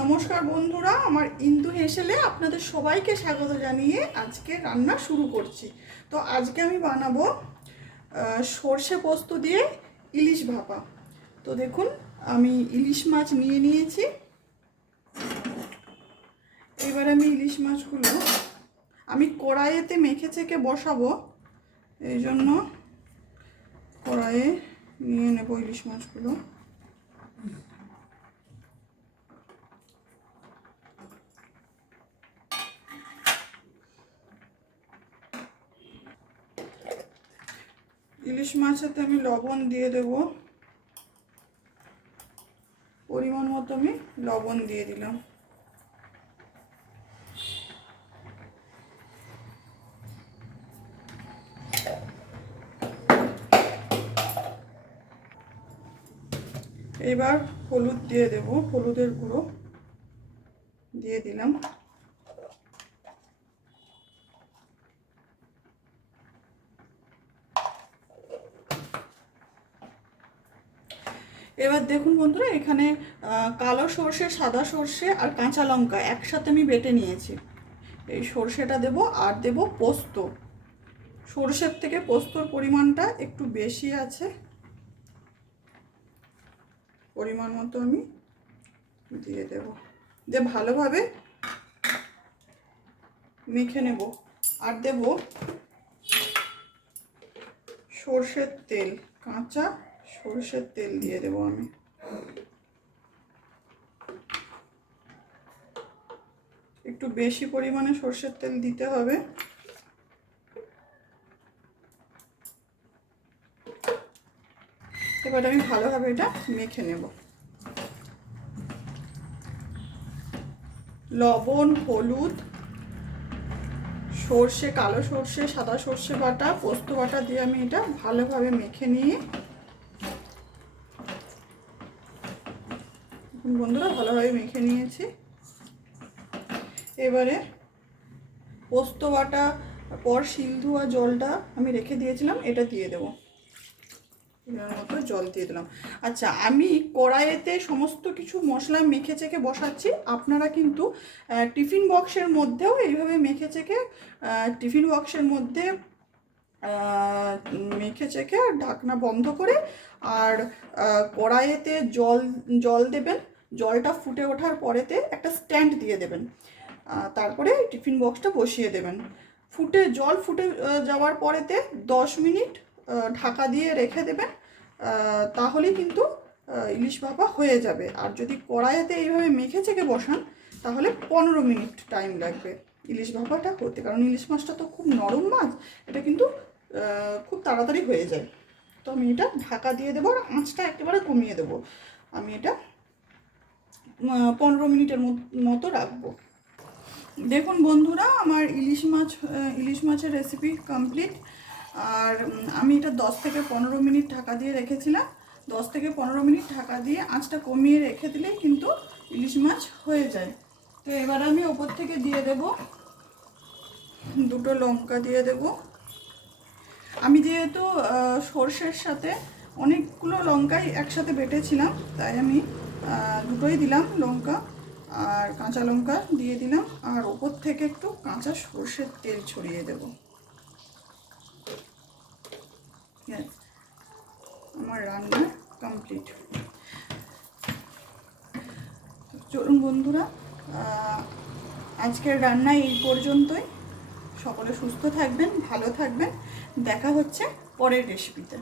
নমস্কার বন্ধুরা, আমার ইন্দু হেসেলে আপনাদের সবাইকে স্বাগত জানিয়ে আজকে রান্না শুরু করছি। তো আজকে আমি বানাবো সর্ষে পোস্ত দিয়ে ইলিশ ভাপা। তো দেখুন, আমি ইলিশ মাছ নিয়ে নিয়েছি। এবার আমি ইলিশ মাছগুলো আমি কড়াইয়েতে মেখে চেকে বসাবো, এই জন্য কড়াইয়ে নিয়ে নেব ইলিশ মাছগুলো। ইলিশ মাছেতে আমি লবণ দিয়ে দেব, পরিমাণ মতো আমি লবণ দিয়ে দিলাম। এবার হলুদ দিয়ে দেব, হলুদের গুঁড়ো দিয়ে দিলাম। এবার দেখুন বন্ধুরা, এখানে কালো সর্ষে, সাদা সর্ষে আর কাঁচা লঙ্কা একসাথে আমি বেটে নিয়েছি। এই সর্ষেটা দেব আর দেব পোস্ত। সর্ষের থেকে পোস্তর পরিমাণটা একটু বেশি আছে, পরিমাণ মতো আমি দিয়ে দেব, দিয়ে ভালোভাবে মেখে নেব। আর দেব সর্ষের তেল, কাঁচা সর্ষের তেল দিয়ে দেব আমি। একটু বেশি পরিমাণে সর্ষের তেল দিতে হবে। এবার আমি ভালোভাবে এটা মেখে নেব। লবণ, হলুদ, সর্ষে, কালো সর্ষে, সাদা সর্ষে বাটা, পোস্ত বাটা দিয়ে আমি এটা ভালোভাবে মেখে নিয়ে, বন্ধুরা ভালোভাবে মেখে নিয়েছি। এবারে পোস্ত বাটা পর শিল ধোয়া জলটা আমি রেখে দিয়েছিলাম, এটা দিয়ে দেবো। মতো জল দিয়ে দিলাম। আচ্ছা, আমি কড়াইতে সমস্ত কিছু মশলা মেখে চেকে বসাচ্ছি। আপনারা কিন্তু টিফিন বক্সের মধ্যেও এইভাবে মেখে চেকে টিফিন বক্সের মধ্যে মেখে চেকে ঢাকনা বন্ধ করে আর কড়াইতে জল দেবেন। জলটা ফুটে ওঠার পরেতে একটা স্ট্যান্ড দিয়ে দেবেন, তারপরে টিফিন বক্সটা বসিয়ে দেবেন। জল ফুটে যাওয়ার পরেতে 10 মিনিট ঢাকা দিয়ে রেখে দেবেন, তাহলেই কিন্তু ইলিশ ভাপা হয়ে যাবে। আর যদি কড়াইতে এইভাবে মেখে চেকে বসান তাহলে 15 মিনিট টাইম লাগবে ইলিশ ভাপাটা করতে, কারণ ইলিশ মাছটা তো খুব নরম মাছ, এটা কিন্তু খুব তাড়াতাড়ি হয়ে যায়। তো আমি এটা ঢাকা দিয়ে দেবো আর আঁচটা একেবারে কমিয়ে দেবো। আমি এটা 15 মিনিটের মতো রাখবো। দেখুন বন্ধুরা, আমার ইলিশ মাছের রেসিপি কমপ্লিট। আর আমি এটা 10 থেকে 15 মিনিট ঢাকা দিয়ে রেখেছিলাম। 10 থেকে 15 মিনিট ঢাকা দিয়ে আঁচটা কমিয়ে রেখে দিলেই কিন্তু ইলিশ মাছ হয়ে যায়। তো এবার আমি ওপর থেকে দিয়ে দেব 2টো লঙ্কা দিয়ে দেব। আমি যেহেতু সর্ষের সাথে অনেকগুলো লঙ্কাই একসাথে বেটেছিলাম, তাই আমি 2টোই দিলাম লঙ্কা, আর কাঁচা লঙ্কা দিয়ে দিলাম। আর ওপর থেকে একটু কাঁচা সর্ষের তেল ছড়িয়ে দেব। আমার রান্না কমপ্লিট। চলুন বন্ধুরা, আজকের রান্না এই পর্যন্তই। সকলে সুস্থ থাকবেন, ভালো থাকবেন। দেখা হচ্ছে পরের রেসিপিতে।